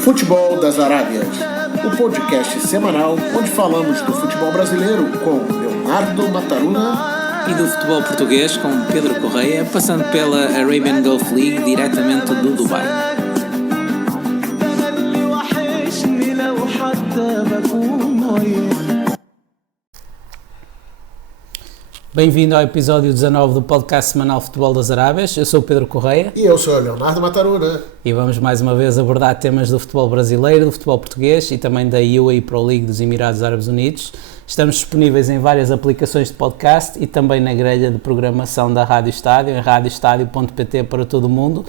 Futebol das Arábias, o podcast semanal onde falamos do futebol brasileiro com Leonardo Mataruna e do futebol português com Pedro Correia, passando pela Arabian Gulf League diretamente do Dubai. Bem-vindo ao episódio 19 do podcast semanal Futebol das Arábias. Eu sou o Pedro Correia. E eu sou o Leonardo Mataruna. E vamos mais uma vez abordar temas do futebol brasileiro, do futebol português e também da UAE Pro League dos Emirados Árabes Unidos. Estamos disponíveis em várias aplicações de podcast e também na grelha de programação da Rádio Estádio, em radioestadio.pt para todo o mundo.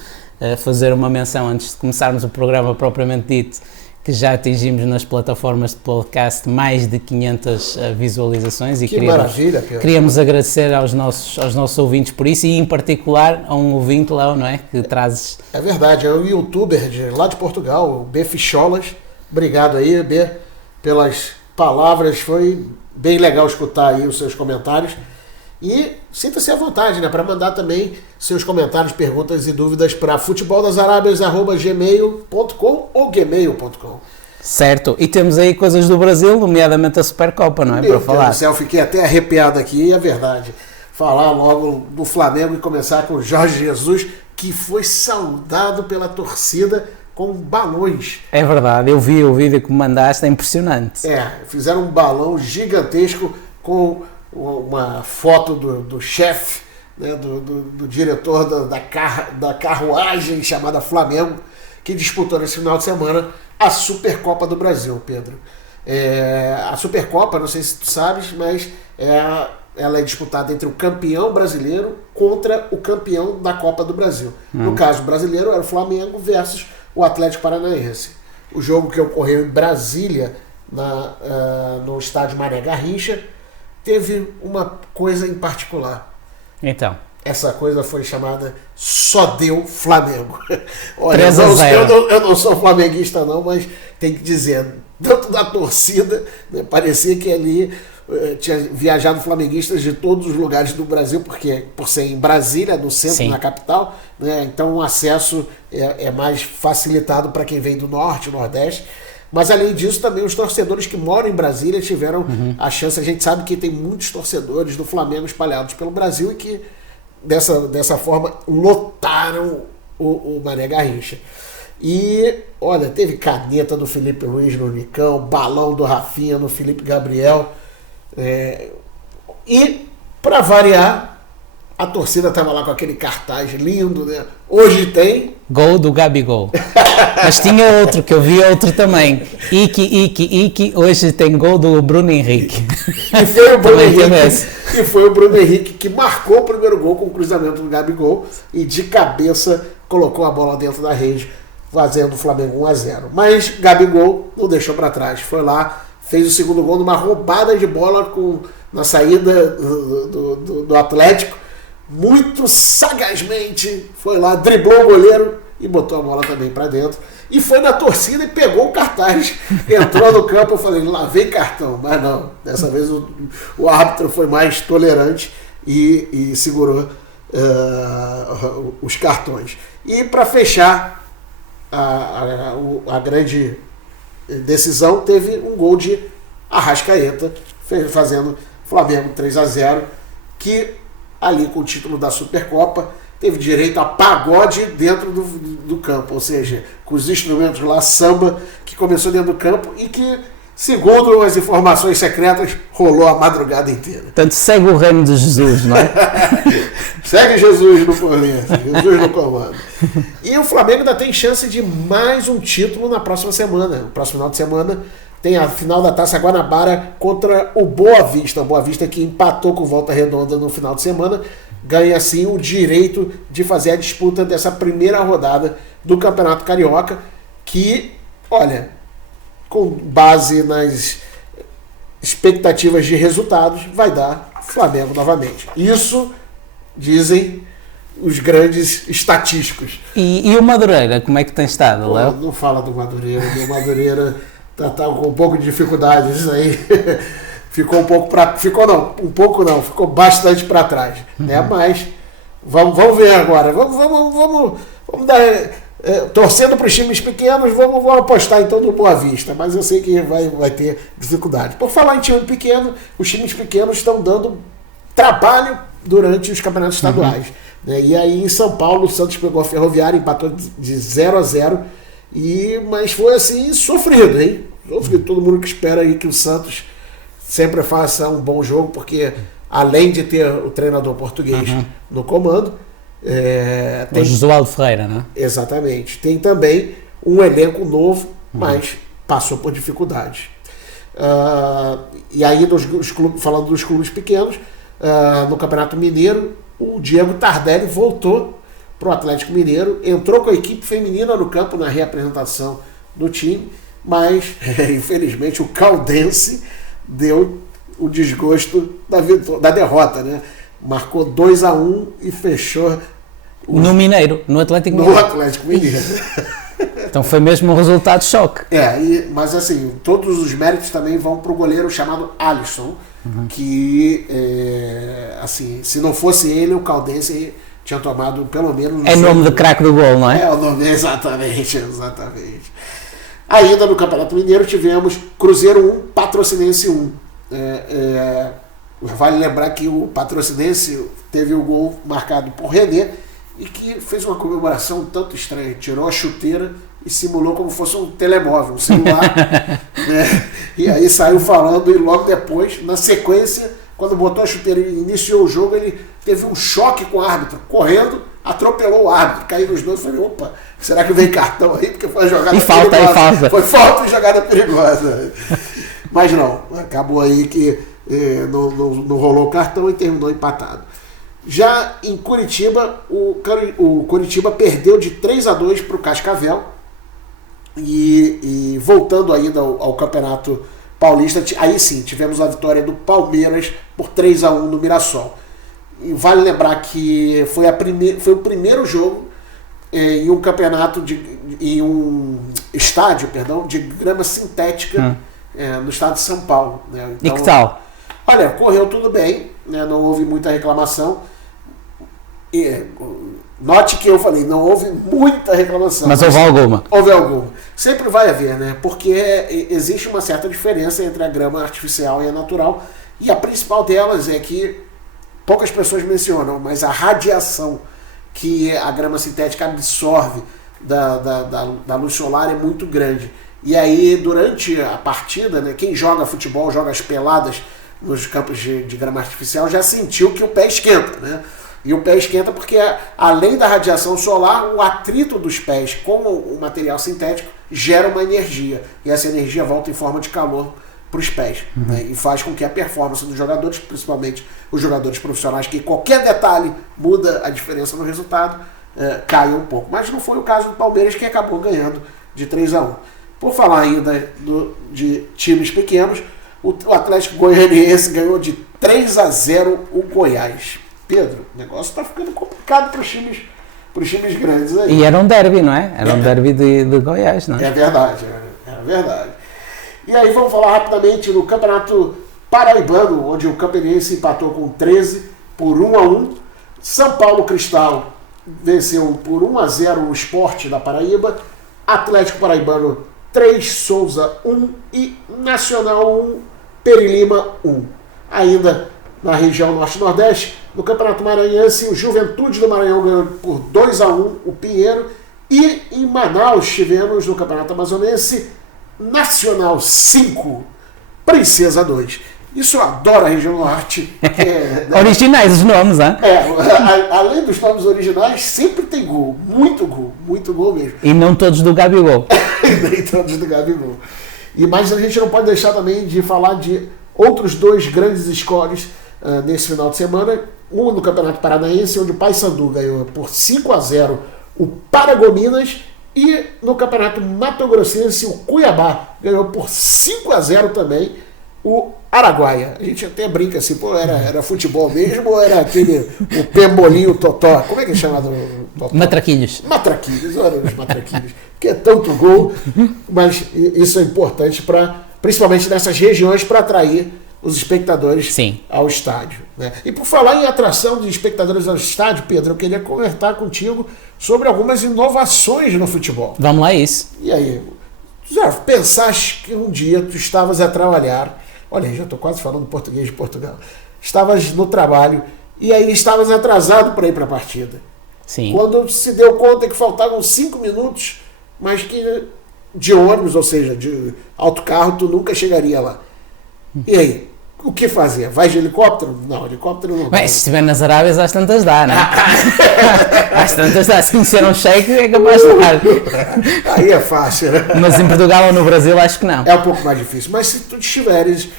Fazer uma menção antes de começarmos o programa propriamente dito, que já atingimos nas plataformas de podcast mais de 500 visualizações e queríamos agradecer aos nossos ouvintes por isso e em particular a um ouvinte, Léo, não é? Que trazes... É verdade, é um youtuber lá de Portugal, o B Ficholas. Obrigado aí, B, pelas palavras, foi bem legal escutar aí os seus comentários. E sinta-se à vontade, né, para mandar também seus comentários, perguntas e dúvidas para futeboldasarábias@gmail.com ou gmail.com. Certo, e temos aí coisas do Brasil, nomeadamente a Supercopa, não é? Meu para falar. Deus do céu, fiquei até arrepiado aqui, é verdade. Falar logo do Flamengo e começar com o Jorge Jesus, que foi saudado pela torcida com balões. É verdade, eu vi o vídeo que me mandaste, é impressionante. Fizeram um balão gigantesco com uma foto do chefe, né, do diretor da carruagem chamada Flamengo, que disputou nesse final de semana a Supercopa do Brasil, Pedro. A Supercopa, não sei se tu sabes, mas ela é disputada entre o campeão brasileiro contra o campeão da Copa do Brasil. No caso brasileiro era o Flamengo versus o Atlético Paranaense. O jogo que ocorreu em Brasília, no estádio Mané Garrincha, teve uma coisa em particular. Então. Essa coisa foi chamada Só Deu Flamengo. Olha, 3-0. Eu não sou flamenguista não, mas tem que dizer, tanto da torcida, né, parecia que ali tinha viajado flamenguistas de todos os lugares do Brasil, porque por ser em Brasília, no centro, Sim. na capital, né, então o acesso é mais facilitado para quem vem do norte, nordeste. Mas além disso, também os torcedores que moram em Brasília tiveram a chance. A gente sabe que tem muitos torcedores do Flamengo espalhados pelo Brasil e que dessa forma lotaram o Mané Garrincha. E olha, teve caneta do Felipe Luiz no Nicão, balão do Rafinha no Felipe Gabriel. E para variar, a torcida estava lá com aquele cartaz lindo, né? Hoje tem... Gol do Gabigol. Mas tinha outro, que eu vi outro também. Iki. Hoje tem gol do Bruno Henrique. E foi o Bruno Henrique que marcou o primeiro gol com o cruzamento do Gabigol e de cabeça colocou a bola dentro da rede, fazendo o Flamengo 1-0. Mas Gabigol não deixou para trás. Foi lá, fez o segundo gol numa roubada de bola na saída do Atlético. Muito sagazmente foi lá, driblou o goleiro e botou a bola também para dentro. E foi na torcida e pegou o cartaz, entrou no campo. Eu falei, lá vem cartão. Mas não, dessa vez o árbitro foi mais tolerante e segurou os cartões. E para fechar a grande decisão, teve um gol de Arrascaeta, fazendo Flamengo 3-0, que ali com o título da Supercopa, teve direito a pagode dentro do campo, ou seja, com os instrumentos lá, samba, que começou dentro do campo e que, segundo as informações secretas, rolou a madrugada inteira. Portanto, segue o reino de Jesus, não é? Segue Jesus no poder, Jesus no comando. E o Flamengo ainda tem chance de mais um título na próxima semana. No próximo final de semana tem a final da Taça Guanabara contra o Boa Vista. O Boa Vista que empatou com Volta Redonda no final de semana, ganha assim o direito de fazer a disputa dessa primeira rodada do Campeonato Carioca, que, olha, com base nas expectativas de resultados, vai dar Flamengo novamente. Isso dizem os grandes estatísticos. E o Madureira, como é que tem estado, Léo? Não fala do Madureira. O Madureira tá com um pouco de dificuldade, isso aí. Ficou bastante para trás, né? Mas vamos ver agora. Vamos dar torcendo para os times pequenos, vamos apostar então no Boa Vista, mas eu sei que vai ter dificuldade. Por falar em time pequeno, os times pequenos estão dando trabalho durante os campeonatos estaduais. Né? E aí em São Paulo, o Santos pegou a Ferroviária, empatou de 0-0, mas foi assim, sofrido, hein? Sofrido. Todo mundo que espera aí que o Santos sempre faça um bom jogo, porque além de ter o treinador português no comando, tem o Josualdo Ferreira, né? Exatamente. Tem também um elenco novo, mas passou por dificuldades. E aí, falando dos clubes pequenos, no Campeonato Mineiro, o Diego Tardelli voltou para o Atlético Mineiro, entrou com a equipe feminina no campo na reapresentação do time, mas infelizmente o Caldense deu o desgosto da derrota, né? Marcou 2-1 e fechou no Mineiro, no Atlético Mineiro. No Atlético Mineiro. Então foi mesmo um resultado de choque. Mas assim, todos os méritos também vão para o goleiro chamado Alisson, que assim, se não fosse ele, o Caldense tinha tomado pelo menos... É nome de craque do gol, não é? É o nome, exatamente. Ainda no Campeonato Mineiro tivemos Cruzeiro 1, Patrocinense 1. Vale lembrar que o Patrocinense teve o gol marcado por René e que fez uma comemoração um tanto estranha. Tirou a chuteira e simulou como fosse um telemóvel, um celular. Né? E aí saiu falando e logo depois, na sequência, quando botou a chuteira e iniciou o jogo, ele teve um choque com o árbitro. Correndo, atropelou o árbitro, caiu nos dois e falei, opa, será que vem cartão aí? Porque foi uma jogada perigosa. Foi falta e jogada perigosa. Mas não, acabou aí que não rolou o cartão e terminou empatado. Já em Curitiba, o Curitiba perdeu de 3-2 para o Cascavel. E voltando ainda ao Campeonato Paulista, aí sim, tivemos a vitória do Palmeiras por 3-1 no Mirassol. E vale lembrar que foi o primeiro jogo em um campeonato, em um estádio, de grama sintética no estado de São Paulo. Né? Então, e que tal? Olha, correu tudo bem, né? Não houve muita reclamação. Note que eu falei, não houve muita reclamação. Mas houve alguma. Houve alguma. Sempre vai haver, né? Porque existe uma certa diferença entre a grama artificial e a natural. E a principal delas é que poucas pessoas mencionam, mas a radiação que a grama sintética absorve da luz solar é muito grande. E aí, durante a partida, né, quem joga futebol, joga as peladas nos campos de grama artificial, já sentiu que o pé esquenta, né? E o pé esquenta porque, além da radiação solar, o atrito dos pés com o material sintético gera uma energia. E essa energia volta em forma de calor para os pés. Né? E faz com que a performance dos jogadores, principalmente os jogadores profissionais, que qualquer detalhe muda a diferença no resultado, caia um pouco. Mas não foi o caso do Palmeiras, que acabou ganhando de 3-1. Por falar ainda de times pequenos, o Atlético Goianiense ganhou de 3-0 o Goiás. Pedro, o negócio está ficando complicado para os times grandes aí. E era um derby, não é? Era um derby de Goiás, não é? É verdade, é verdade. E aí vamos falar rapidamente no Campeonato Paraibano, onde o Campinense empatou com 13 por 1-1. São Paulo Cristal venceu por 1-0 o Sport da Paraíba. Atlético Paraibano 3, Souza 1 e Nacional 1, Perilima 1. Ainda na região Norte-Nordeste, no Campeonato Maranhense, o Juventude do Maranhão ganhou por 2-1 o Pinheiro. E em Manaus tivemos no Campeonato Amazonense Nacional 5, Princesa 2. Isso eu adoro a região Norte. Originais os nomes, né? Além dos nomes originais, sempre tem gol. Muito gol mesmo. E não todos do Gabigol. Nem todos do Gabigol. Mas a gente não pode deixar também de falar de outros dois grandes scores nesse final de semana. Um no Campeonato Paranaense, onde o Paysandu ganhou por 5-0 o Paragominas. E no Campeonato Mato Grossense, o Cuiabá ganhou por 5-0 também o Araguaia. A gente até brinca assim, pô, era futebol mesmo ou era o pembolinho totó? Como é que é chamado? Totó? Matraquilhos, olha os matraquilhos. Porque é tanto gol, mas isso é importante, principalmente nessas regiões, para atrair os espectadores Sim. ao estádio, né? E por falar em atração de espectadores ao estádio, Pedro, eu queria comentar contigo sobre algumas inovações no futebol. Vamos lá, a isso. E aí, já pensaste que um dia tu estavas a trabalhar, olha aí, já estou quase falando português de Portugal, estavas no trabalho e aí estavas atrasado para ir para a partida. Sim. Quando se deu conta que faltavam 5 minutos, mas que de ônibus, ou seja, de autocarro, tu nunca chegaria lá. E aí, o que fazer? Vai de helicóptero? Não, helicóptero não. Bem, se estiver nas Arábias, às tantas dá, não é? Às tantas dá. Se conhecer um cheque, é capaz de dar. Aí é fácil, né? Mas em Portugal ou no Brasil, acho que não. É um pouco mais difícil. Mas se tu tiveres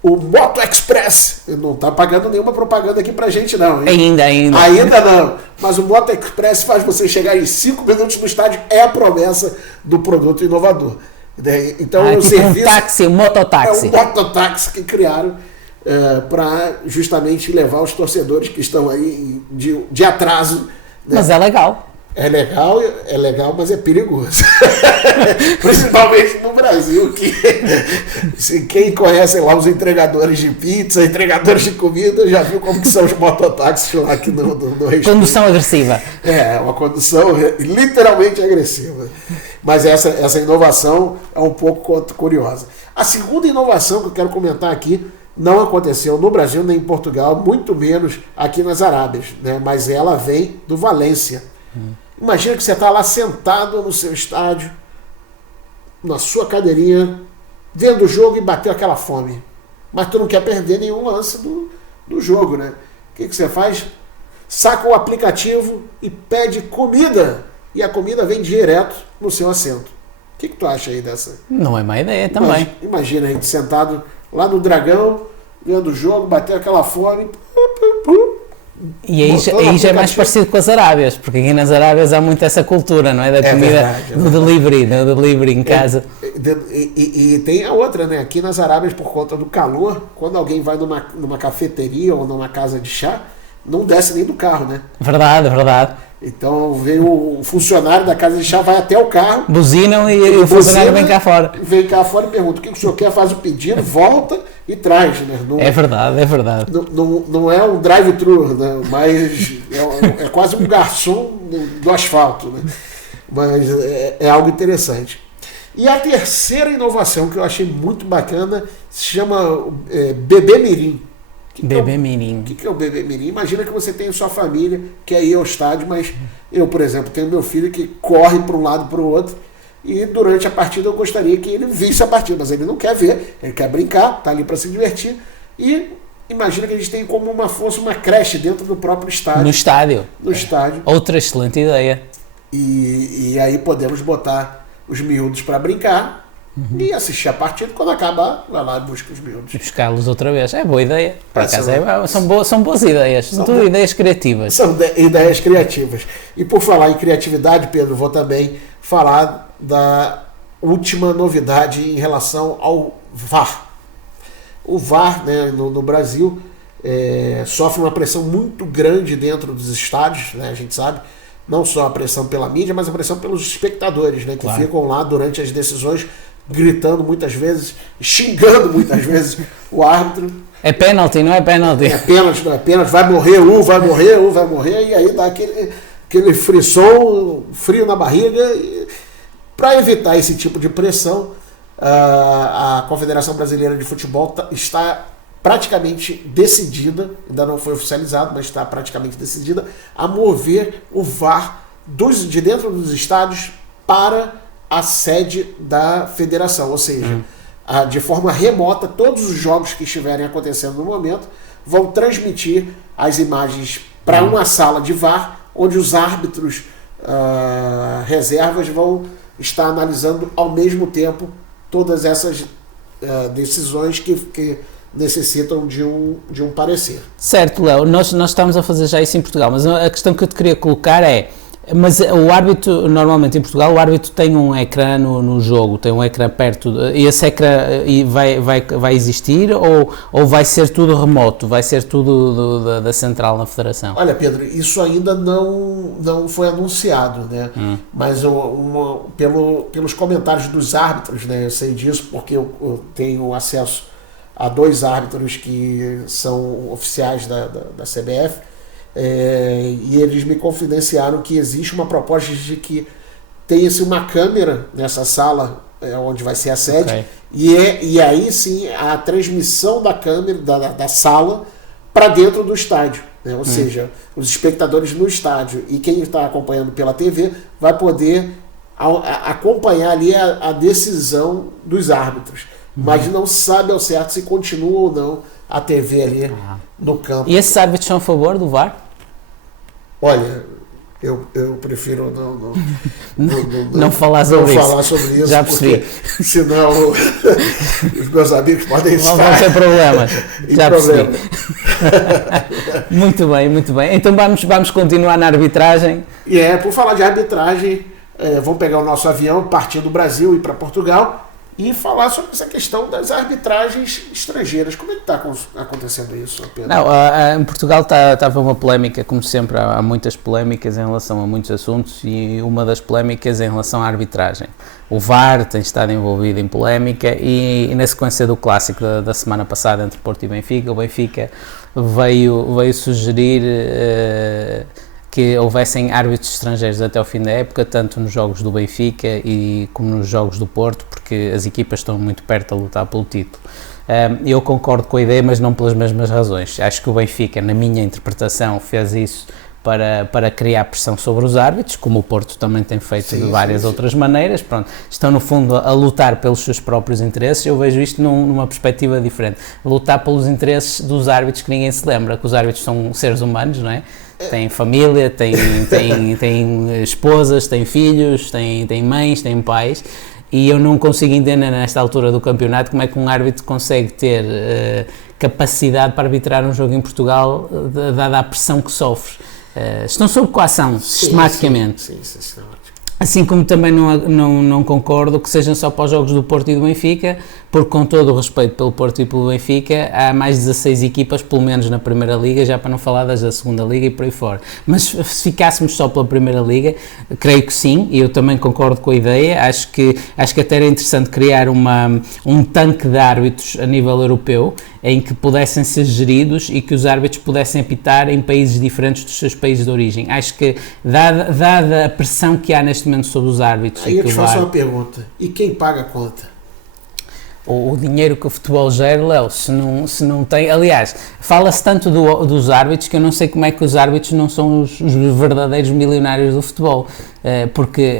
o Moto Express, não tá pagando nenhuma propaganda aqui pra gente não, hein? Ainda. Ainda não. Mas o Moto Express faz você chegar em 5 minutos no estádio, é a promessa do produto inovador. Então o tipo serviço um táxi, um mototáxi. é um mototáxi que criaram para justamente levar os torcedores que estão aí de atraso. Né? Mas é legal. É legal, mas é perigoso. Principalmente no Brasil, que quem conhece lá os entregadores de pizza, entregadores de comida, já viu como que são os mototáxis lá aqui no Recife. Condução agressiva. É, uma condução literalmente agressiva. Mas essa inovação é um pouco curiosa. A segunda inovação que eu quero comentar aqui não aconteceu no Brasil nem em Portugal, muito menos aqui nas Arábias, né? Mas ela vem do Valência. Imagina que você está lá sentado no seu estádio, na sua cadeirinha, vendo o jogo e bateu aquela fome. Mas tu não quer perder nenhum lance do jogo, né? O que você faz? Saca o aplicativo e pede comida. E a comida vem direto no seu assento. O que tu acha aí dessa? Não é má ideia também. Imagina a gente sentado lá no Dragão, vendo o jogo, bateu aquela fome. E aí já é mais parecido com as Arábias, porque aqui nas Arábias há muito essa cultura, não é? Da comida verdade, no delivery em casa. E tem a outra, né? Aqui nas Arábias, por conta do calor, quando alguém vai numa cafeteria ou numa casa de chá, não desce nem do carro, né? Verdade. Então vem o funcionário da casa de chá, vai até o carro. Buzinam e o funcionário vem cá fora. Vem cá fora e pergunta o que o senhor quer, faz o pedido, volta e traz, né? Não, é verdade. Não é um drive-thru, né? Mas é quase um garçom do asfalto, né? Mas é algo interessante. E a terceira inovação que eu achei muito bacana se chama Bebê Mirim. Bebê Mirim. O que é o Bebê Mirim? Imagina que você tem sua família, quer ir ao estádio, mas eu, por exemplo, tenho meu filho que corre para um lado e para o outro, e durante a partida eu gostaria que ele visse a partida, mas ele não quer ver, ele quer brincar, está ali para se divertir, e imagina que a gente tem como uma creche dentro do próprio estádio. No estádio. Outra excelente ideia. E aí podemos botar os miúdos para brincar, e assistir a partida, quando acabar, vai lá e busca os miúdos. E buscá-los outra vez. É boa ideia. Por acaso são boas ideias. São tudo ideias criativas. São ideias criativas. E por falar em criatividade, Pedro, vou também falar da última novidade em relação ao VAR. O VAR, né, no Brasil, sofre uma pressão muito grande dentro dos estádios, né, a gente sabe. Não só a pressão pela mídia, mas a pressão pelos espectadores, né, que ficam lá durante as decisões, gritando muites vezes, xingando muitas vezes o árbitro. É pênalti, não é pênalti. É pênalti, não é pênalti, vai morrer, vai morrer, e aí dá aquele frisson, frio na barriga. Para evitar esse tipo de pressão, a Confederação Brasileira de Futebol está praticamente decidida, ainda não foi oficializado, mas está praticamente decidida, a mover o VAR de dentro dos estádios para a sede da federação, ou seja, de forma remota, todos os jogos que estiverem acontecendo no momento vão transmitir as imagens para uma sala de VAR, onde os árbitros reservas vão estar analisando ao mesmo tempo todas essas decisões que necessitam de um parecer. Certo, Léo, nós estamos a fazer já isso em Portugal, mas a questão que eu te queria colocar é, mas o árbitro, normalmente em Portugal, o árbitro tem um ecrã no jogo, tem um ecrã perto, e esse ecrã vai existir ou vai ser tudo remoto, vai ser tudo da central na federação? Olha, Pedro, isso ainda não foi anunciado, né? Mas pelos comentários dos árbitros, né, eu sei disso porque eu tenho acesso a 2 árbitros que são oficiais da CBF, e eles me confidenciaram que existe uma proposta de que tenha-se uma câmera nessa sala onde vai ser a sede, okay. E aí sim a transmissão da câmera da sala para dentro do estádio, né? Ou seja, os espectadores no estádio e quem está acompanhando pela TV vai poder acompanhar ali a decisão dos árbitros, mas não sabe ao certo se continua ou não a TV ali no campo. E esses árbitros são a favor do VAR? Olha, eu prefiro não falar sobre isso. Já percebi. Senão os meus amigos podem estar... Não vão ter problemas. Já percebi. Muito bem. Então vamos continuar na arbitragem. Por falar de arbitragem, vamos pegar o nosso avião, partir do Brasil e ir para Portugal e falar sobre essa questão das arbitragens estrangeiras. Como é que está acontecendo isso, Pedro? Não, em Portugal estava uma polémica, como sempre, há muitas polémicas em relação a muitos assuntos, e uma das polémicas em relação à arbitragem. O VAR tem estado envolvido em polémica e na sequência do clássico da semana passada entre Porto e Benfica, o Benfica veio sugerir que houvessem árbitros estrangeiros até ao fim da época, tanto nos jogos do Benfica como nos jogos do Porto, porque as equipas estão muito perto a lutar pelo título. Eu concordo com a ideia, mas não pelas mesmas razões. Acho que o Benfica, na minha interpretação, fez isso para criar pressão sobre os árbitros, como o Porto também tem feito de várias outras maneiras. Pronto, estão no fundo a lutar pelos seus próprios interesses. Eu vejo isto numa perspectiva diferente. Lutar pelos interesses dos árbitros, que ninguém se lembra, que os árbitros são seres humanos, não é? Têm família, têm esposas, têm filhos, têm mães, têm pais, e eu não consigo entender nesta altura do campeonato como é que um árbitro consegue ter capacidade para arbitrar um jogo em Portugal, dada a pressão que sofre. Estão sob coação, sistematicamente. Sim, sistemático. Assim como também não concordo que sejam só para os jogos do Porto e do Benfica, porque, com todo o respeito pelo Porto e pelo Benfica, há mais de 16 equipas, pelo menos na Primeira Liga, já para não falar das da Segunda Liga e por aí fora. Mas se ficássemos só pela Primeira Liga, creio que sim, e eu também concordo com a ideia. Acho que até era interessante criar um tanque de árbitros a nível europeu, em que pudessem ser geridos e que os árbitros pudessem apitar em países diferentes dos seus países de origem. Acho que, dada a pressão que há neste momento sobre os árbitros... Aí eu te faço uma pergunta, e quem paga a conta? O dinheiro que o futebol gera, Léo, se não tem... Aliás, fala-se tanto dos árbitros que eu não sei como é que os árbitros não são os verdadeiros milionários do futebol. Porque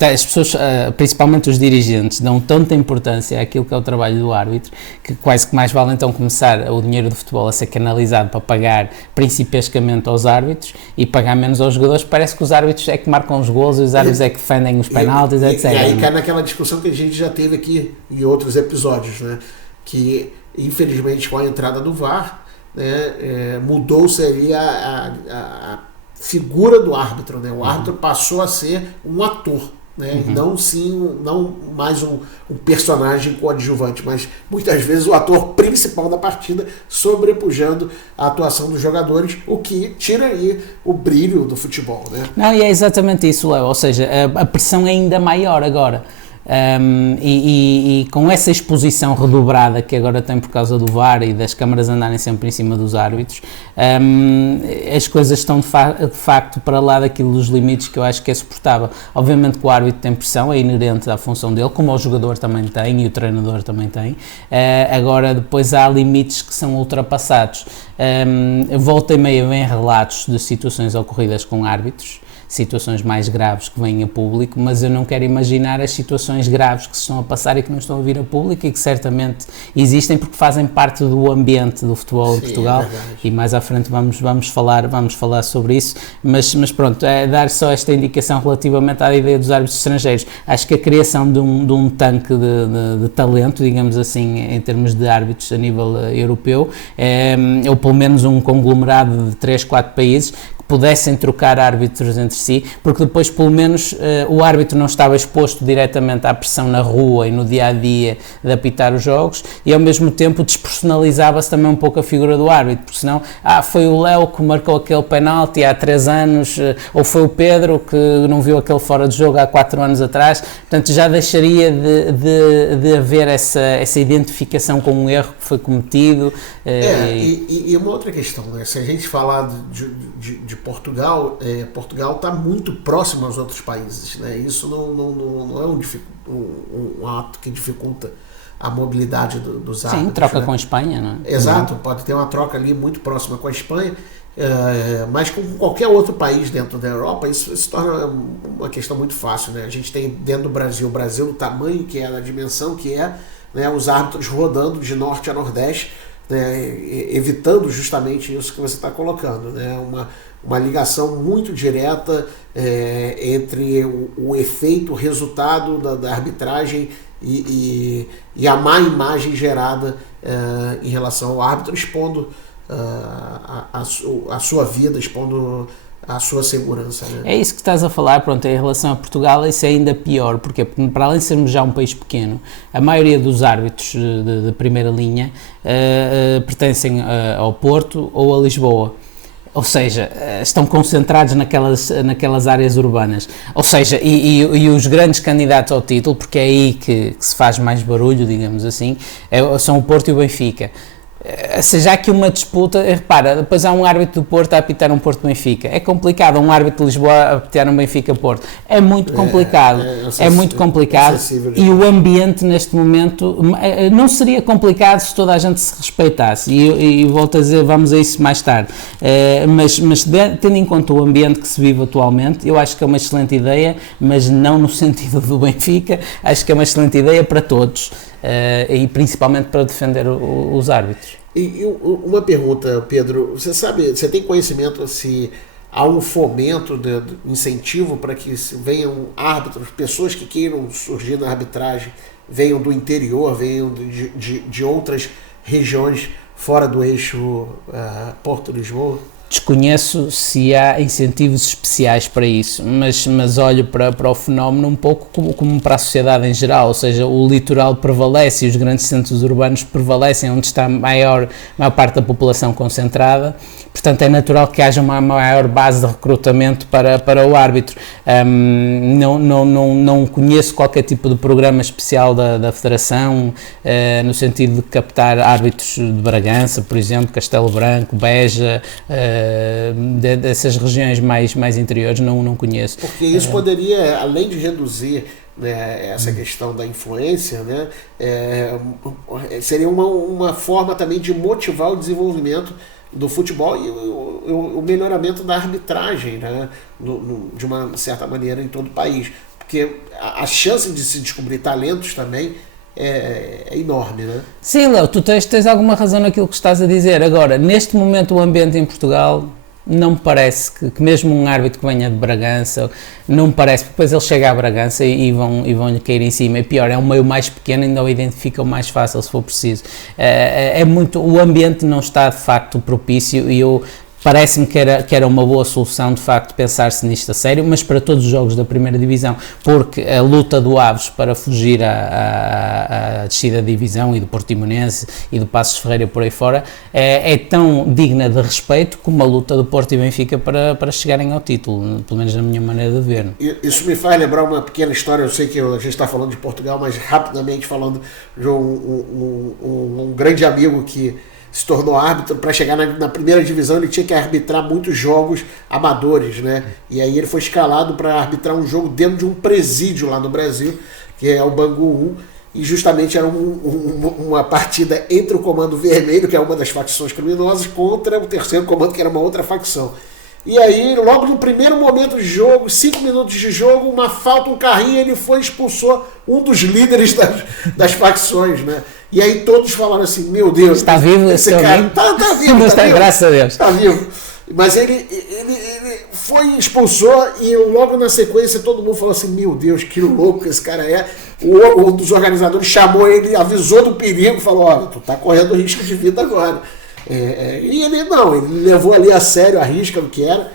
as pessoas, principalmente os dirigentes, dão tanta importância àquilo que é o trabalho do árbitro, que quase que mais vale então começar o dinheiro do futebol a ser canalizado para pagar principescamente aos árbitros e pagar menos aos jogadores. Parece que os árbitros é que marcam os golos e os árbitros é que defendem os penaltis, etc. E aí cai naquela discussão que a gente já teve aqui em outros episódios, né? Que infelizmente com a entrada do VAR, né, mudou-se ali a figura do árbitro, né? O árbitro passou a ser um ator, né? Não mais um personagem coadjuvante, mas muitas vezes o ator principal da partida, sobrepujando a atuação dos jogadores, o que tira aí o brilho do futebol, né? Não, e é exatamente isso, Léo, ou seja, a pressão é ainda maior agora. E com essa exposição redobrada que agora tem por causa do VAR e das câmaras andarem sempre em cima dos árbitros, as coisas estão de facto para lá daquilo dos limites que eu acho que é suportável. Obviamente que o árbitro tem pressão, é inerente à função dele, como o jogador também tem e o treinador também tem. Agora depois há limites que são ultrapassados. Volta e meia vem relatos de situações ocorridas com árbitros, situações mais graves que vêm a público, mas eu não quero imaginar as situações graves que se estão a passar e que não estão a vir a público e que certamente existem porque fazem parte do ambiente do futebol de Portugal, e mais à frente vamos falar sobre isso, mas pronto, é dar só esta indicação relativamente à ideia dos árbitros estrangeiros. Acho que a criação de um tanque de talento, digamos assim, em termos de árbitros a nível europeu, ou pelo menos um conglomerado de 3, 4 países, pudessem trocar árbitros entre si, porque depois pelo menos o árbitro não estava exposto diretamente à pressão na rua e no dia-a-dia de apitar os jogos, e ao mesmo tempo despersonalizava-se também um pouco a figura do árbitro, porque senão, foi o Léo que marcou aquele penalti há 3 anos, ou foi o Pedro que não viu aquele fora de jogo há 4 anos atrás, portanto já deixaria de haver essa identificação com um erro que foi cometido. E uma outra questão, né? Se a gente falar de Portugal, Portugal está muito próximo aos outros países, né? Isso não é um ato que dificulta a mobilidade dos árbitros. Sim, troca, né? Com a Espanha, não é? Exato, pode ter uma troca ali muito próxima com a Espanha, mas com qualquer outro país dentro da Europa, isso se torna uma questão muito fácil, né? A gente tem dentro do Brasil, o Brasil do tamanho que é, da dimensão que é, né? Os árbitros rodando de norte a nordeste, né? Evitando justamente isso que você está colocando, né? Uma ligação muito direta entre o efeito, o resultado da arbitragem e a má imagem gerada em relação ao árbitro, expondo a sua vida, expondo a sua segurança, né? É isso que estás a falar, pronto, em relação a Portugal isso é ainda pior, porque para além de sermos já um país pequeno, a maioria dos árbitros de primeira linha pertencem ao Porto ou a Lisboa. Ou seja, estão concentrados naquelas áreas urbanas. Ou seja, e os grandes candidatos ao título, porque é aí que se faz mais barulho, digamos assim, são o Porto e o Benfica. Seja aqui uma disputa, repara, depois há um árbitro do Porto a apitar um Porto-Benfica. É complicado, um árbitro de Lisboa a apitar um Benfica-Porto. É muito complicado. É muito complicado. E o ambiente neste momento não seria complicado se toda a gente se respeitasse. E volto a dizer, vamos a isso mais tarde. Mas tendo em conta o ambiente que se vive atualmente, eu acho que é uma excelente ideia, mas não no sentido do Benfica. Acho que é uma excelente ideia para todos. E principalmente para defender os árbitros. E uma pergunta, Pedro, você tem conhecimento se há um fomento de incentivo para que venham árbitros, pessoas que queiram surgir na arbitragem, venham do interior, venham de outras regiões fora do eixo Porto-Lisboa? Desconheço se há incentivos especiais para isso, mas olho para o fenómeno um pouco como para a sociedade em geral, ou seja, o litoral prevalece e os grandes centros urbanos prevalecem onde está a maior parte da população concentrada, portanto é natural que haja uma maior base de recrutamento para o árbitro. Não conheço qualquer tipo de programa especial da Federação, no sentido de captar árbitros de Bragança, por exemplo, Castelo Branco, Beja, dessas regiões mais interiores, não conheço. Porque isso poderia, além de reduzir, né, essa questão da influência, né, seria uma forma também de motivar o desenvolvimento do futebol e o melhoramento da arbitragem, né, de uma certa maneira em todo o país. Porque a chance de se descobrir talentos também é enorme, né? Sim, Léo, tu tens alguma razão naquilo que estás a dizer. Agora, neste momento o ambiente em Portugal não me parece que mesmo um árbitro que venha de Bragança, não me parece, porque depois ele chega a Bragança e vão-lhe cair em cima. E pior, é um meio mais pequeno, ainda o identificam mais fácil se for preciso. O ambiente não está de facto propício e parece-me que era uma boa solução, de facto, pensar-se nisto a sério, mas para todos os jogos da primeira divisão, porque a luta do Aves para fugir à descida da divisão e do Portimonense e do Passos Ferreira por aí fora é tão digna de respeito como a luta do Porto e Benfica para chegarem ao título, pelo menos na minha maneira de ver. Isso me faz lembrar uma pequena história. Eu sei que a gente está falando de Portugal, mas rapidamente falando de um grande amigo que se tornou árbitro. Para chegar na primeira divisão ele tinha que arbitrar muitos jogos amadores, né? E aí ele foi escalado para arbitrar um jogo dentro de um presídio lá no Brasil, que é o Bangu 1, e justamente era uma partida entre o Comando Vermelho, que é uma das facções criminosas, contra o terceiro comando, que era uma outra facção. E aí, logo no primeiro momento de jogo, 5 minutos de jogo, uma falta, um carrinho, ele expulsou um dos líderes das facções, né? E aí todos falaram assim, meu Deus, está vivo esse cara? Tá vivo, está vivo, graças a Deus. Está vivo. Mas ele foi, expulsou, e logo na sequência todo mundo falou assim, meu Deus, que louco esse cara é. Um dos organizadores chamou ele, avisou do perigo, falou, olha, tu tá correndo risco de vida agora. E ele levou ali a sério a risca do que era.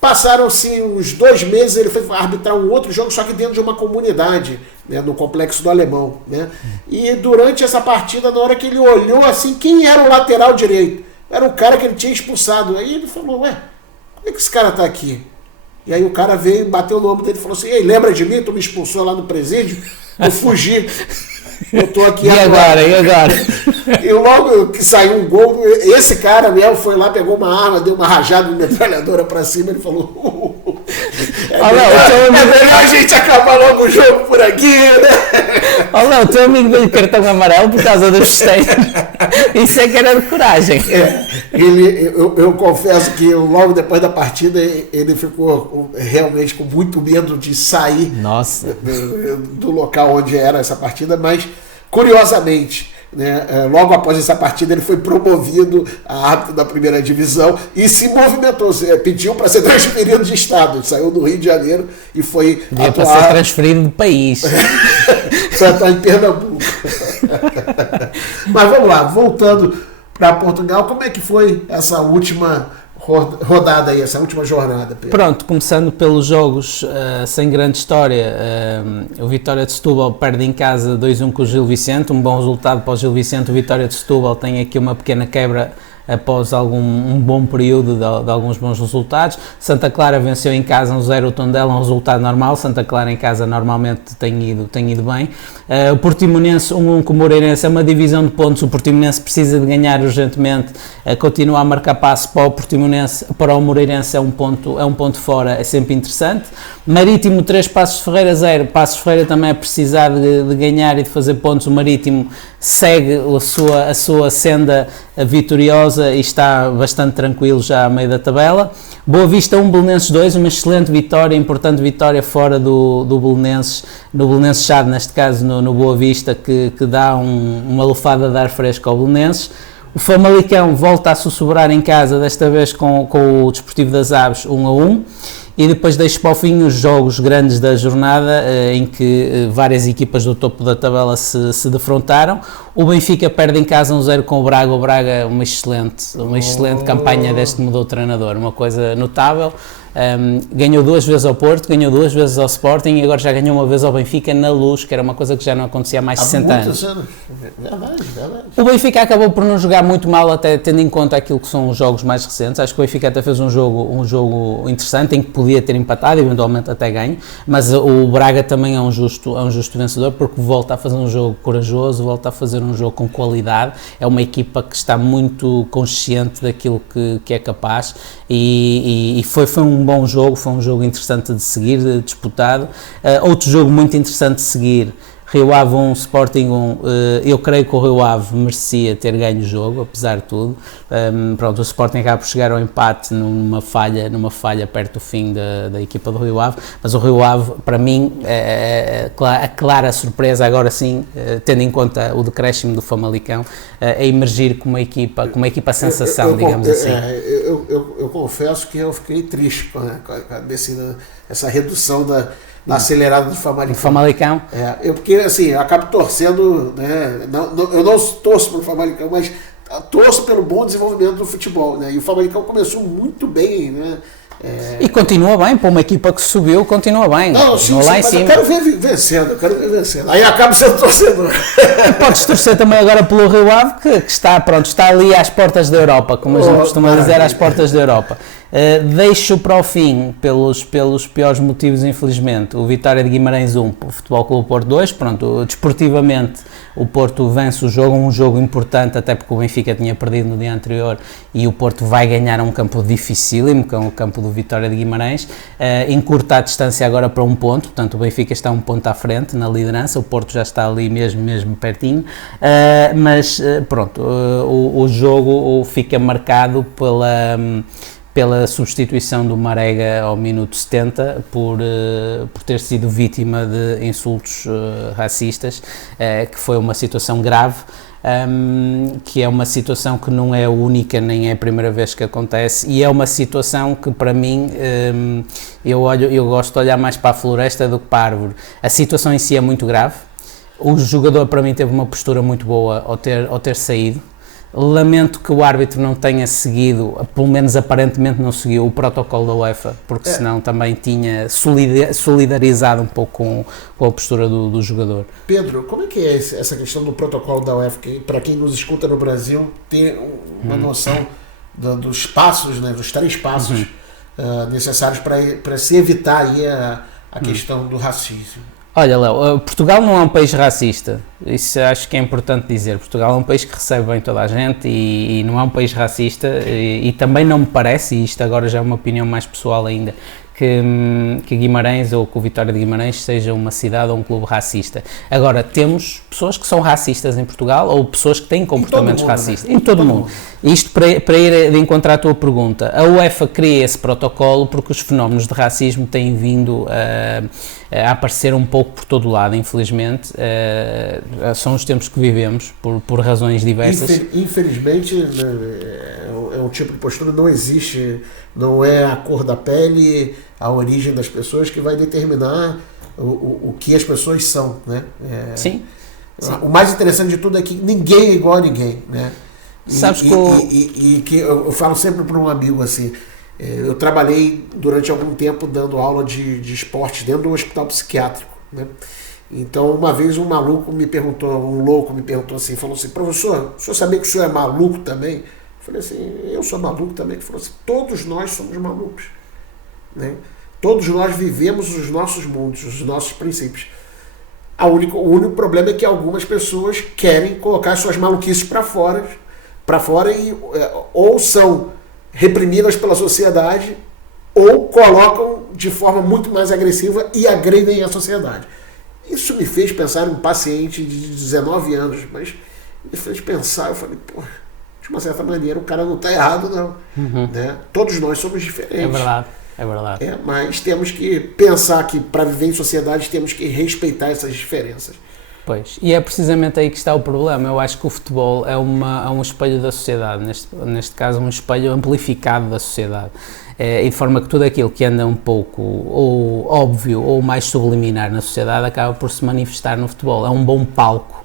Passaram-se uns 2 meses, ele foi arbitrar um outro jogo, só que dentro de uma comunidade, né, no Complexo do Alemão. Né? E durante essa partida, na hora que ele olhou assim, quem era o lateral direito? Era o cara que ele tinha expulsado. Aí ele falou, ué, como é que esse cara tá aqui? E aí o cara veio, bateu o nome dele e falou assim, ei, lembra de mim? Tu me expulsou lá no presídio? Eu fugi. Eu tô aqui agora. E agora? E logo que saiu um gol, esse cara mesmo foi lá, pegou uma arma, deu uma rajada de metralhadora pra cima, ele falou, é melhor a gente acabar logo o jogo por aqui, né? Olha, o teu amigo deu cartão amarelo por causa dos festejos. Isso é que era de coragem. Eu confesso que logo depois da partida ele ficou realmente com muito medo de sair do local onde era essa partida, mas curiosamente, né, logo após essa partida ele foi promovido a árbitro da primeira divisão e se movimentou, pediu para ser transferido de estado, ele saiu do Rio de Janeiro e foi para ser transferido do país. Foi atuar em Pernambuco. Mas vamos lá, voltando para Portugal, como é que foi essa última rodada aí, essa última jornada, Pedro? Pronto, começando pelos jogos sem grande história, o Vitória de Setúbal perde em casa 2-1 com o Gil Vicente, um bom resultado para o Gil Vicente. O Vitória de Setúbal tem aqui uma pequena quebra após um bom período de alguns bons resultados. Santa Clara venceu em casa 1-0 o Tondela, um resultado normal. Santa Clara em casa normalmente tem ido bem. O Portimonense 1-1 com o Moreirense, é uma divisão de pontos. O Portimonense precisa de ganhar urgentemente, continua a marcar passo para o Portimonense, para o Moreirense é um ponto fora, é sempre interessante. Marítimo 3, Passos Ferreira 0. Passos Ferreira também é precisar de ganhar e de fazer pontos. O Marítimo segue a sua senda vitoriosa e está bastante tranquilo já a meio da tabela. Boa Vista 1, Belenenses 2, uma excelente vitória, importante vitória fora do Belenenses, no Belenenses Chade, neste caso no Boa Vista, que dá uma lufada de ar fresco ao Belenenses. O Famalicão volta a sussurrar em casa, desta vez com o Desportivo das Aves 1-1. E depois deixo para o fim os jogos grandes da jornada, em que várias equipas do topo da tabela se defrontaram. O Benfica perde em casa 1-0 com o Braga. O Braga, uma excelente campanha deste mudou o treinador, uma coisa notável. Ganhou 2 vezes ao Porto, ganhou 2 vezes ao Sporting e agora já ganhou uma vez ao Benfica na Luz, que era uma coisa que já não acontecia há mais de 60 anos. Verdade. O Benfica acabou por não jogar muito mal, até tendo em conta aquilo que são os jogos mais recentes. Acho que o Benfica até fez um jogo interessante, em que podia ter empatado, eventualmente até ganho, mas o Braga também é um justo vencedor, porque volta a fazer um jogo corajoso, volta a fazer um jogo com qualidade. É uma equipa que está muito consciente daquilo que é capaz e foi um bom jogo, foi um jogo interessante de seguir, disputado. Outro jogo muito interessante de seguir, Rio Ave 1, Sporting 1, eu creio que o Rio Ave merecia ter ganho o jogo, apesar de tudo. O Sporting acaba por chegar ao empate numa falha perto do fim da equipa do Rio Ave, mas o Rio Ave, para mim, a clara surpresa, agora sim, tendo em conta o decréscimo do Famalicão, a emergir como uma equipa sensação, digamos assim. Eu confesso que eu fiquei triste com essa redução da acelerada do Famalicão. Porque assim, eu acabo torcendo, né? Eu não torço pelo Famalicão, mas torço pelo bom desenvolvimento do futebol, né? E o Famalicão começou muito bem, né? E continua bem, para uma equipa que subiu, continua bem. Sim, lá em cima. Eu quero ver vencendo. Aí acabo sendo torcedor. Podes torcer também agora pelo Rio Ave, que está ali às portas da Europa, como a gente costuma dizer, às portas da Europa. Deixo para o fim, pelos piores motivos, infelizmente, o Vitória de Guimarães 1, o Futebol Clube Porto 2. Pronto, desportivamente o Porto vence o jogo, um jogo importante, até porque o Benfica tinha perdido no dia anterior e o Porto vai ganhar um campo dificílimo, que é o campo do Vitória de Guimarães. Encurta a distância agora para 1 ponto, portanto o Benfica está 1 ponto à frente na liderança, o Porto já está ali mesmo pertinho, mas pronto, o jogo fica marcado pela substituição do Marega ao minuto 70 por ter sido vítima de insultos racistas, que foi uma situação grave, que é uma situação que não é única, nem é a primeira vez que acontece, e é uma situação que para mim, eu gosto de olhar mais para a floresta do que para a árvore. A situação em si é muito grave, o jogador para mim teve uma postura muito boa ao ter saído. Lamento que o árbitro não tenha seguido, pelo menos aparentemente não seguiu o protocolo da UEFA, porque senão também tinha solidarizado um pouco com a postura do jogador. Pedro, como é que é essa questão do protocolo da UEFA? Que, para quem nos escuta no Brasil, ter uma noção dos passos, né, dos 3 passos necessários para se evitar aí a questão do racismo. Olha, Léo, Portugal não é um país racista, isso acho que é importante dizer. Portugal é um país que recebe bem toda a gente e não é um país racista e também não me parece, e isto agora já é uma opinião mais pessoal ainda, que Guimarães ou que o Vitória de Guimarães seja uma cidade ou um clube racista. Agora, temos pessoas que são racistas em Portugal ou pessoas que têm comportamentos racistas. Né? Em todo o mundo. Isto para ir de encontrar a tua pergunta. A UEFA cria esse protocolo porque os fenómenos de racismo têm vindo a aparecer um pouco por todo o lado, infelizmente. São os tempos que vivemos, por razões diversas. Infelizmente, é um tipo de postura, não existe, não é a cor da pele, a origem das pessoas que vai determinar o que as pessoas são, né? Sim. O mais interessante de tudo é que ninguém é igual a ninguém, né? Sabes que eu falo sempre para um amigo assim, eu trabalhei durante algum tempo dando aula de esporte dentro do hospital psiquiátrico, né? Então uma vez um louco me perguntou assim, falou assim, professor, o senhor sabia que o senhor é maluco também? Eu falei assim, eu sou maluco também. Ele falou assim, todos nós somos malucos, né? Todos nós vivemos os nossos mundos, os nossos princípios. O único problema é que algumas pessoas querem colocar suas maluquices para fora e ou são reprimidas pela sociedade ou colocam de forma muito mais agressiva e agredem a sociedade. Isso me fez pensar em um paciente de 19 anos, mas me fez pensar, eu falei, pô, de uma certa maneira o cara não está errado não, né? Todos nós somos diferentes. É verdade. Mas temos que pensar que para viver em sociedade temos que respeitar essas diferenças. Pois, e é precisamente aí que está o problema. Eu acho que o futebol é um espelho da sociedade, neste caso um espelho amplificado da sociedade, e de forma que tudo aquilo que anda um pouco ou óbvio ou mais subliminar na sociedade acaba por se manifestar no futebol. É um bom palco.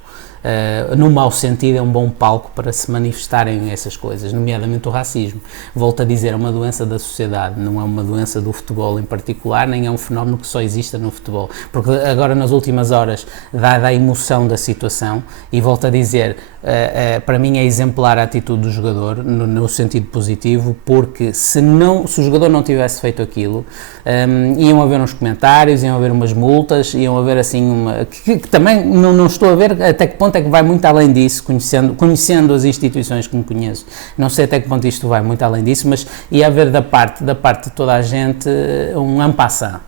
No mau sentido, é um bom palco para se manifestarem essas coisas, nomeadamente o racismo. Volto a dizer, é uma doença da sociedade, não é uma doença do futebol em particular, nem é um fenómeno que só exista no futebol. Porque agora, nas últimas horas, dada a emoção da situação, e volto a dizer, para mim é exemplar a atitude do jogador, no sentido positivo, porque se o jogador não tivesse feito aquilo, iam haver uns comentários, iam haver umas multas, iam haver assim que também não estou a ver até que ponto é que vai muito além disso, conhecendo as instituições que me conheço, não sei até que ponto isto vai muito além disso, mas ia haver da parte de toda a gente um en passant.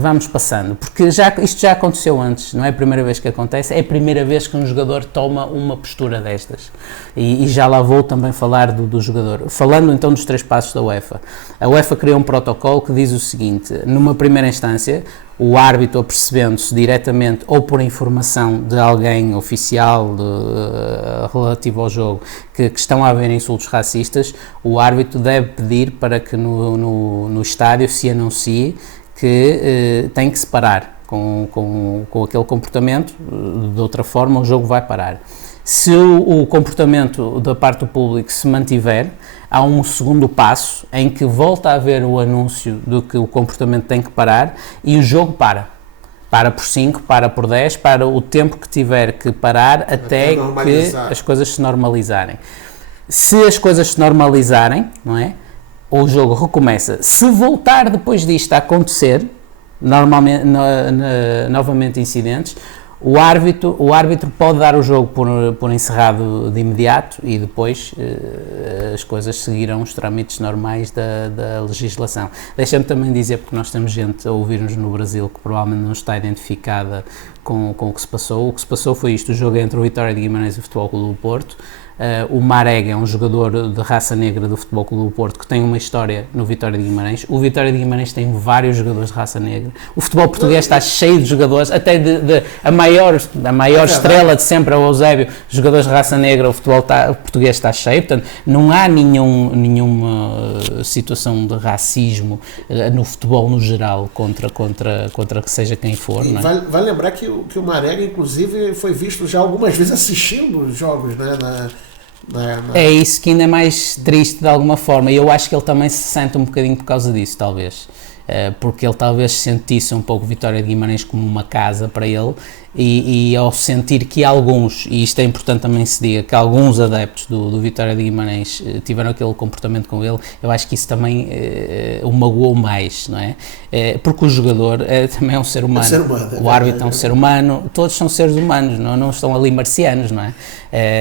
Vamos passando, porque isto já aconteceu antes, não é a primeira vez que acontece, é a primeira vez que um jogador toma uma postura destas, e já lá vou também falar do jogador. Falando então dos 3 passos da UEFA, a UEFA criou um protocolo que diz o seguinte: numa primeira instância, o árbitro, apercebendo-se diretamente ou por informação de alguém oficial relativo ao jogo que estão a haver insultos racistas, o árbitro deve pedir para que no estádio se anuncie que tem que se parar com aquele comportamento, de outra forma o jogo vai parar. Se o comportamento da parte do público se mantiver, há um segundo passo em que volta a haver o anúncio de que o comportamento tem que parar e o jogo para. Para por 5, para por 10, para o tempo que tiver que parar até que as coisas se normalizarem. Se as coisas se normalizarem, não é? O jogo recomeça. Se voltar depois disto a acontecer, novamente incidentes, o árbitro pode dar o jogo por encerrado de imediato e depois as coisas seguirão os trâmites normais da legislação. Deixa-me também dizer, porque nós temos gente a ouvir-nos no Brasil que provavelmente não está identificada com o que se passou. O que se passou foi isto: o jogo entre o Vitória de Guimarães e o Futebol Clube do Porto. O Marega é um jogador de raça negra do Futebol Clube do Porto que tem uma história no Vitória de Guimarães. O Vitória de Guimarães tem vários jogadores de raça negra. O futebol português está cheio de jogadores, até a maior estrela de sempre é o Eusébio, jogadores de raça negra. O futebol português está cheio, portanto não há nenhuma situação de racismo no futebol no geral contra que seja quem for. Não é? Vale lembrar que o Marega, inclusive, foi visto já algumas vezes assistindo os jogos, né, É isso que ainda é mais triste de alguma forma, e eu acho que ele também se sente um bocadinho por causa disso, talvez. Porque ele talvez sentisse um pouco Vitória de Guimarães como uma casa para ele, e ao sentir que alguns, e isto é importante também se diga, que alguns adeptos do Vitória de Guimarães tiveram aquele comportamento com ele, eu acho que isso também o magoou mais, não é? Porque o jogador também é um ser humano, o árbitro é um ser humano, todos são seres humanos, não estão ali marcianos, não é?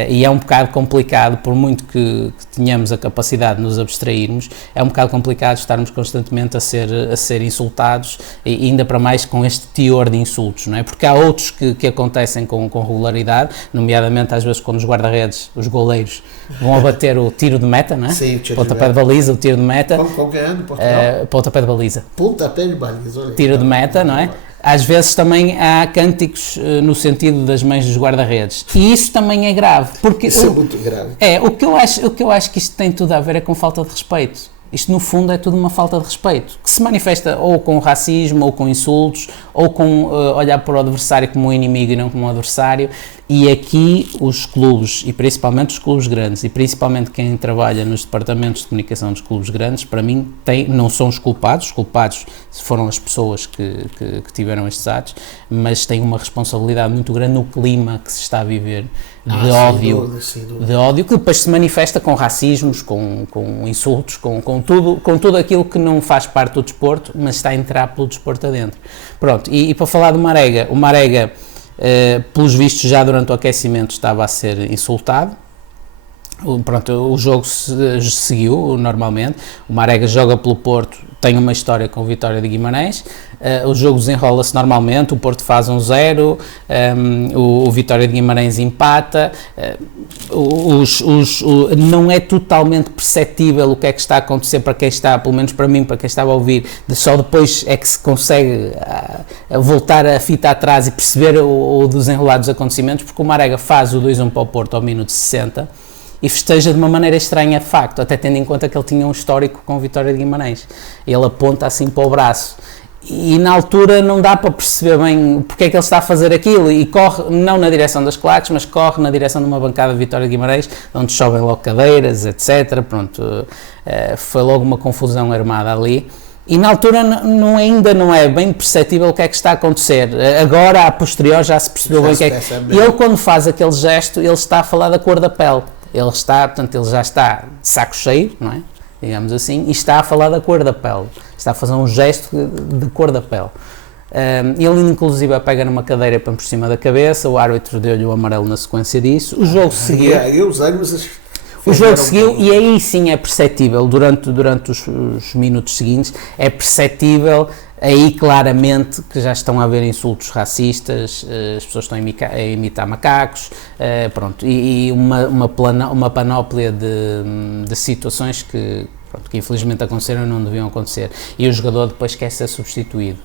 E é um bocado complicado, por muito que tenhamos a capacidade de nos abstrairmos, é um bocado complicado estarmos constantemente a ser insultados, e ainda para mais com este teor de insultos, não é? Porque há outros que acontecem com regularidade, nomeadamente às vezes quando os guarda-redes, os goleiros, vão a bater o tiro de meta, não é? Sim, o tiro pontapé de baliza, o tiro de meta. Como que é no Portugal? Pontapé de baliza. Pontapé de baliza, olha. Tiro de meta, não é? Às vezes também há cânticos no sentido das mães dos guarda-redes. E isso também é grave. Porque isso é muito grave. O que eu acho que isto tem tudo a ver é com falta de respeito. Isto, no fundo, é tudo uma falta de respeito, que se manifesta ou com racismo, ou com insultos, ou com olhar para o adversário como um inimigo e não como um adversário. E aqui os clubes, e principalmente os clubes grandes, e principalmente quem trabalha nos departamentos de comunicação dos clubes grandes, para mim, não são os culpados foram as pessoas que tiveram estes atos, mas têm uma responsabilidade muito grande no clima que se está a viver de ódio, de ódio, que depois se manifesta com racismos, com insultos, com tudo aquilo que não faz parte do desporto, mas está a entrar pelo desporto adentro. Pronto, e para falar do Marega, o Marega, pelos vistos, já durante o aquecimento estava a ser insultado. O jogo seguiu normalmente. O Marega joga pelo Porto, tem uma história com o Vitória de Guimarães. O jogo desenrola-se normalmente, o Porto faz 1-0, o Vitória de Guimarães empata. Não é totalmente perceptível o que é que está a acontecer para quem está, pelo menos para mim, para quem estava a ouvir, só depois é que se consegue voltar a fita atrás e perceber o desenrolar dos acontecimentos, porque o Marega faz o 2-1 para o Porto ao minuto 60 e festeja de uma maneira estranha, de facto, até tendo em conta que ele tinha um histórico com o Vitória de Guimarães. Ele aponta assim para o braço. E na altura não dá para perceber bem porque é que ele está a fazer aquilo, e corre não na direção das claques, mas corre na direção de uma bancada de Vitória de Guimarães, onde chovem logo cadeiras, etc. Pronto, foi logo uma confusão armada ali. E na altura ainda não é bem perceptível o que é que está a acontecer. Agora, a posterior, já se percebeu bem o que é que... E ele, quando faz aquele gesto, ele está a falar da cor da pele. Ele já está de saco cheio, não é? Digamos assim, e está a falar da cor da pele. Está a fazer um gesto de cor da pele. Ele, inclusive, pega numa cadeira para por cima da cabeça, o árbitro deu-lhe o amarelo na sequência disso. O jogo seguiu. O jogo seguiu, e aí sim é perceptível, durante os minutos seguintes, é perceptível aí claramente que já estão a haver insultos racistas, as pessoas estão a imitar macacos, pronto, e uma panóplia de situações que infelizmente aconteceram e não deviam acontecer, e o jogador depois quer ser substituído.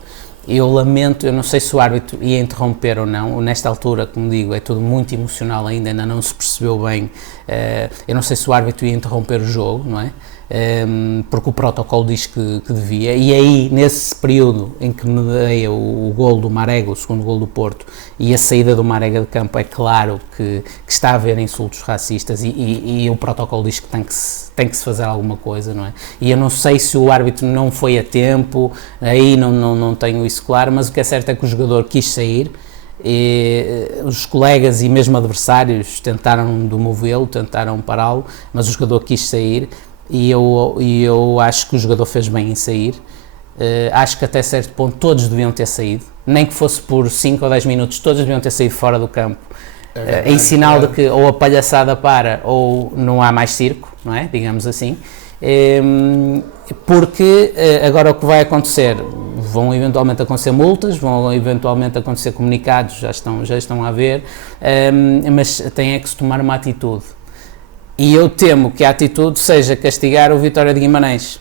Eu lamento, eu não sei se o árbitro ia interromper ou não, nesta altura, como digo, é tudo muito emocional ainda não se percebeu bem, eu não sei se o árbitro ia interromper o jogo, não é? Porque o protocolo diz que devia, e aí, nesse período em que medeia o golo do Marega, o segundo golo do Porto, e a saída do Marega de campo, é claro que está a haver insultos racistas, e o protocolo diz que tem que se fazer alguma coisa, não é? E eu não sei se o árbitro não foi a tempo, aí não tenho isso claro, mas o que é certo é que o jogador quis sair, e os colegas e mesmo adversários tentaram demovê-lo, tentaram pará-lo, mas o jogador quis sair, e eu acho que o jogador fez bem em sair. Acho que até certo ponto todos deviam ter saído, nem que fosse por 5 ou 10 minutos, todos deviam ter saído fora do campo, em sinal de que ou a palhaçada para ou não há mais circo, não é? Digamos assim. Porque agora o que vai acontecer, vão eventualmente acontecer multas, vão eventualmente acontecer comunicados, já estão a haver, mas tem que se tomar uma atitude. E eu temo que a atitude seja castigar o Vitória de Guimarães,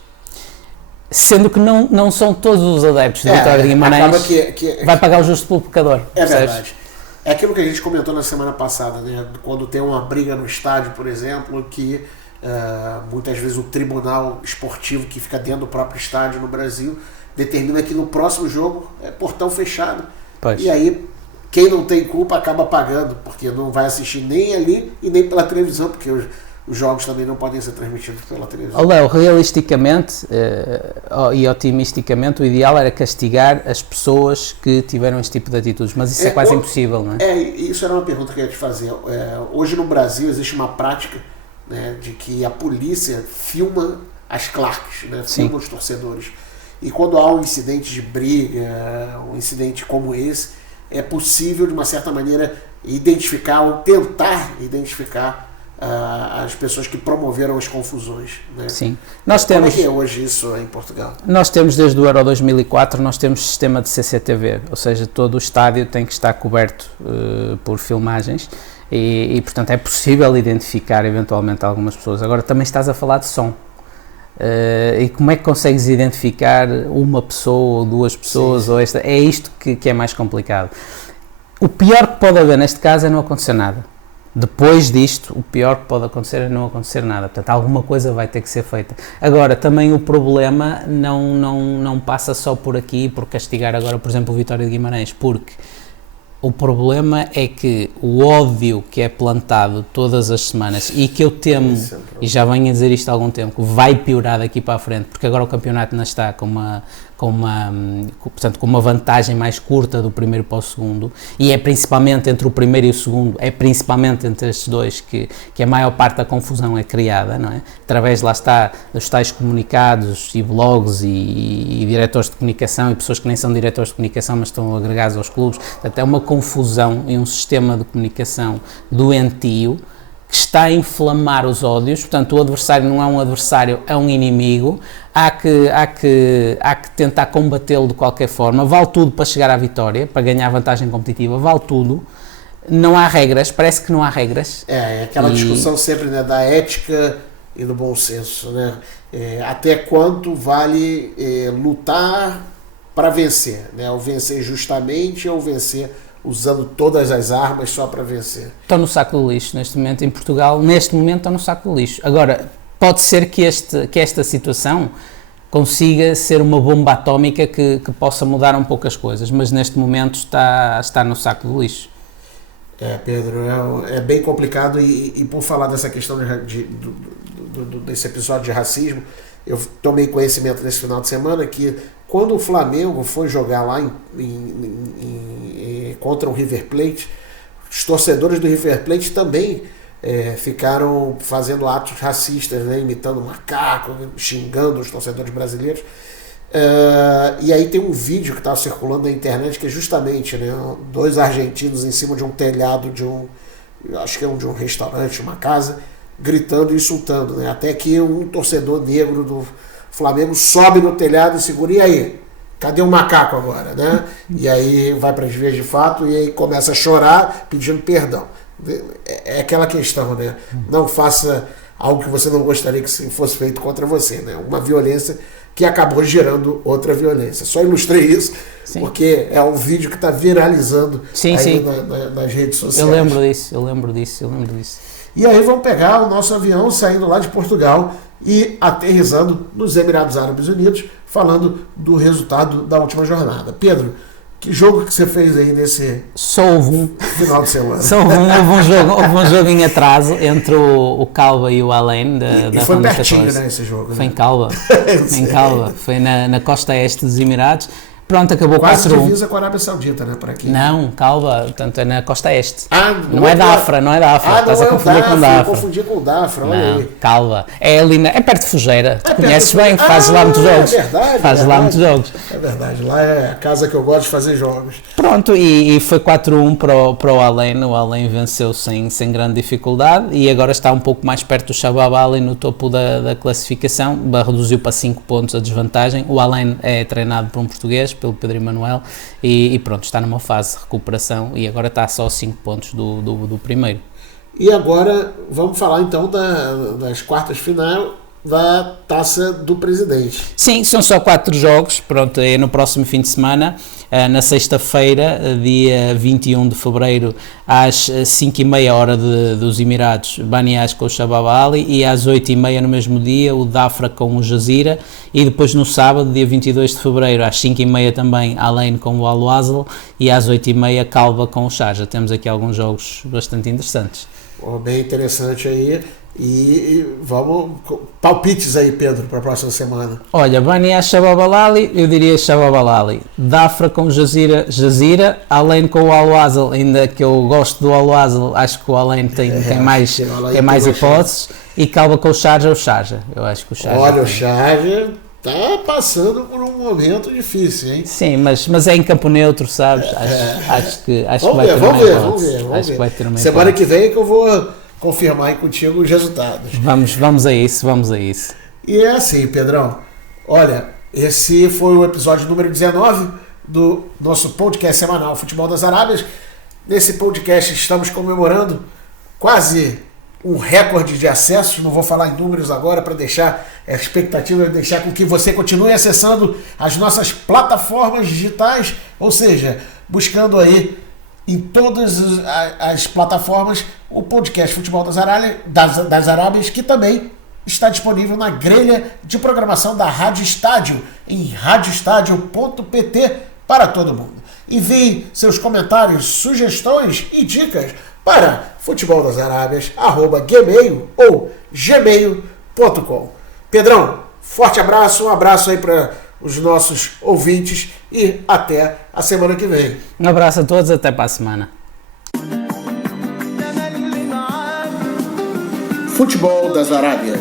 sendo que não são todos os adeptos do Vitória de Guimarães, vai pagar o justo pelo pecador. É verdade. É aquilo que a gente comentou na semana passada, né? Quando tem uma briga no estádio, por exemplo, que muitas vezes o tribunal esportivo que fica dentro do próprio estádio no Brasil determina que no próximo jogo é portão fechado. Pois. E aí quem não tem culpa acaba pagando, porque não vai assistir nem ali e nem pela televisão, porque os jogos também não podem ser transmitidos pela televisão. Léo, realisticamente e otimisticamente, o ideal era castigar as pessoas que tiveram este tipo de atitudes, mas isso é quase impossível, não é? Isso era uma pergunta que eu ia te fazer. Hoje no Brasil existe uma prática, né, de que a polícia filma as claques, né, filma os torcedores. E quando há um incidente de briga, um incidente como esse, é possível, de uma certa maneira, identificar ou tentar identificar as pessoas que promoveram as confusões, né? Sim. Como é que é hoje isso em Portugal? Nós temos, desde o Euro 2004, nós temos sistema de CCTV, ou seja, todo o estádio tem que estar coberto por filmagens e, portanto, é possível identificar eventualmente algumas pessoas. Agora, também estás a falar de som. E como é que consegues identificar uma pessoa ou duas pessoas? Sim. Ou esta? É isto que é mais complicado. O pior que pode haver neste caso é não acontecer nada. Depois disto, o pior que pode acontecer é não acontecer nada. Portanto, alguma coisa vai ter que ser feita. Agora, também o problema não passa só por aqui, por castigar agora, por exemplo, o Vitória de Guimarães, porque o problema é que o ódio que é plantado todas as semanas e que eu temo, e já venho a dizer isto há algum tempo, vai piorar daqui para a frente, porque agora o campeonato ainda está com uma vantagem mais curta do primeiro para o segundo, e é principalmente entre o primeiro e o segundo, é principalmente entre estes dois que a maior parte da confusão é criada, não é? Através, lá está, dos tais comunicados e blogs e diretores de comunicação e pessoas que nem são diretores de comunicação, mas estão agregados aos clubes. Portanto, é uma confusão e um sistema de comunicação doentio que está a inflamar os ódios. Portanto, o adversário não é um adversário, é um inimigo. Há que tentar combatê-lo de qualquer forma. Vale tudo para chegar à vitória, para ganhar vantagem competitiva, vale tudo. Não há regras, parece que não há regras. É aquela discussão sempre, né, da ética e do bom senso, né? Até quanto vale lutar para vencer, né? Ou vencer justamente ou vencer usando todas as armas só para vencer. Estão no saco do lixo neste momento em Portugal, estão no saco do lixo. Agora, pode ser que esta situação consiga ser uma bomba atómica que possa mudar um pouco as coisas, mas neste momento está no saco do lixo. Pedro, é bem complicado e por falar dessa questão desse episódio de racismo, eu tomei conhecimento nesse final de semana que quando o Flamengo foi jogar lá contra o River Plate, os torcedores do River Plate também ficaram fazendo atos racistas, né, imitando macaco, xingando os torcedores brasileiros. E aí tem um vídeo que estava circulando na internet que é justamente, né, dois argentinos em cima de um telhado de um restaurante, uma casa, gritando e insultando, né, até que um torcedor negro do Flamengo sobe no telhado e segura, e aí? Cadê o macaco agora, né? E aí vai para as vias de fato e aí começa a chorar pedindo perdão. É aquela questão, né? Não faça algo que você não gostaria que fosse feito contra você, né? Uma violência que acabou gerando outra violência. Só ilustrei isso, sim, porque é um vídeo que está viralizando nas redes sociais. Eu lembro disso. E aí vamos pegar o nosso avião saindo lá de Portugal e aterrissando nos Emirados Árabes Unidos, falando do resultado da última jornada. Pedro, que jogo que você fez aí nesse final de semana? Houve um jogo em atraso entre o Calva e o Alain da foi pertinho, né, esse jogo? Foi, né? Em Calva, foi na costa este dos Emirados. Pronto, acabou 4-1. Quase divisa com a Arábia Saudita, né, por aqui. Não, Calva, portanto, é na costa este. Não é Dafra. Estás a confundir com Dafra. Confundir com Dafra, olha aí. Calva. É ali é perto de Fugeira. Tu conheces bem, fazes lá muitos jogos. É verdade. Fazes lá muitos jogos. É verdade, lá é a casa que eu gosto de fazer jogos. Pronto, e foi 4-1 para o Alain. O Alain venceu sem grande dificuldade e agora está um pouco mais perto do Shabab Ali no topo da classificação. Reduziu para 5 pontos a desvantagem. O Alain é treinado por um português, pelo Pedro Emanuel, e pronto, está numa fase de recuperação e agora está só 5 pontos do primeiro. E agora vamos falar então das quartas da Taça do Presidente. Sim, são só 4 jogos, pronto, é no próximo fim de semana, na sexta-feira, dia 21 de fevereiro, às 5h30 hora dos Emirados, Banias com o Shabab Ali, e às 8h30 no mesmo dia, o Dafra com o Jazeera, e depois no sábado, dia 22 de fevereiro, às 5h30 também, Al-Ain com o Al-Wazl, e às 8h30, Calva com o Sharjah. Temos aqui alguns jogos bastante interessantes. Bem interessante aí. E vamos, palpites aí, Pedro, para a próxima semana. Olha, Banias Shabab Ali, eu diria Shabab Ali. Dafra com Jazeera, Al-Ain com o Al-Wazl, ainda que eu gosto do Al-Wazl, acho que o Al-Ain tem mais hipóteses, e Calva com o Sharjah. Eu acho que o Sharjah. Olha, o Sharjah está passando por um momento difícil, hein? Sim, mas é em campo neutro, sabes? Acho que vai ter uma hipótese. Acho que vai ter uma semana que vem que eu vou confirmar aí contigo os resultados. Vamos a isso. E é assim, Pedrão. Olha, esse foi o episódio número 19 do nosso podcast semanal Futebol das Arábias. Nesse podcast estamos comemorando quase um recorde de acessos. Não vou falar em números agora para deixar a expectativa, deixar com que você continue acessando as nossas plataformas digitais, ou seja, buscando aí em todas as plataformas o podcast Futebol das Arábias, que também está disponível na grelha de programação da Rádio Estádio, em radioestadio.pt, para todo mundo. Envie seus comentários, sugestões e dicas para futeboldasarábias@gmail ou gmail.com. Pedrão, forte abraço, um abraço aí para os nossos ouvintes e até a semana que vem. Um abraço a todos, até para a semana. Futebol das Arábias,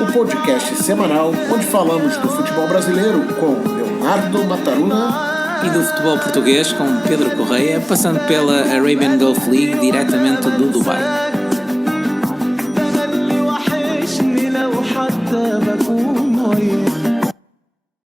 o podcast semanal onde falamos do futebol brasileiro com Leonardo Mataruna e do futebol português com Pedro Correia, passando pela Arabian Gulf League diretamente do Dubai.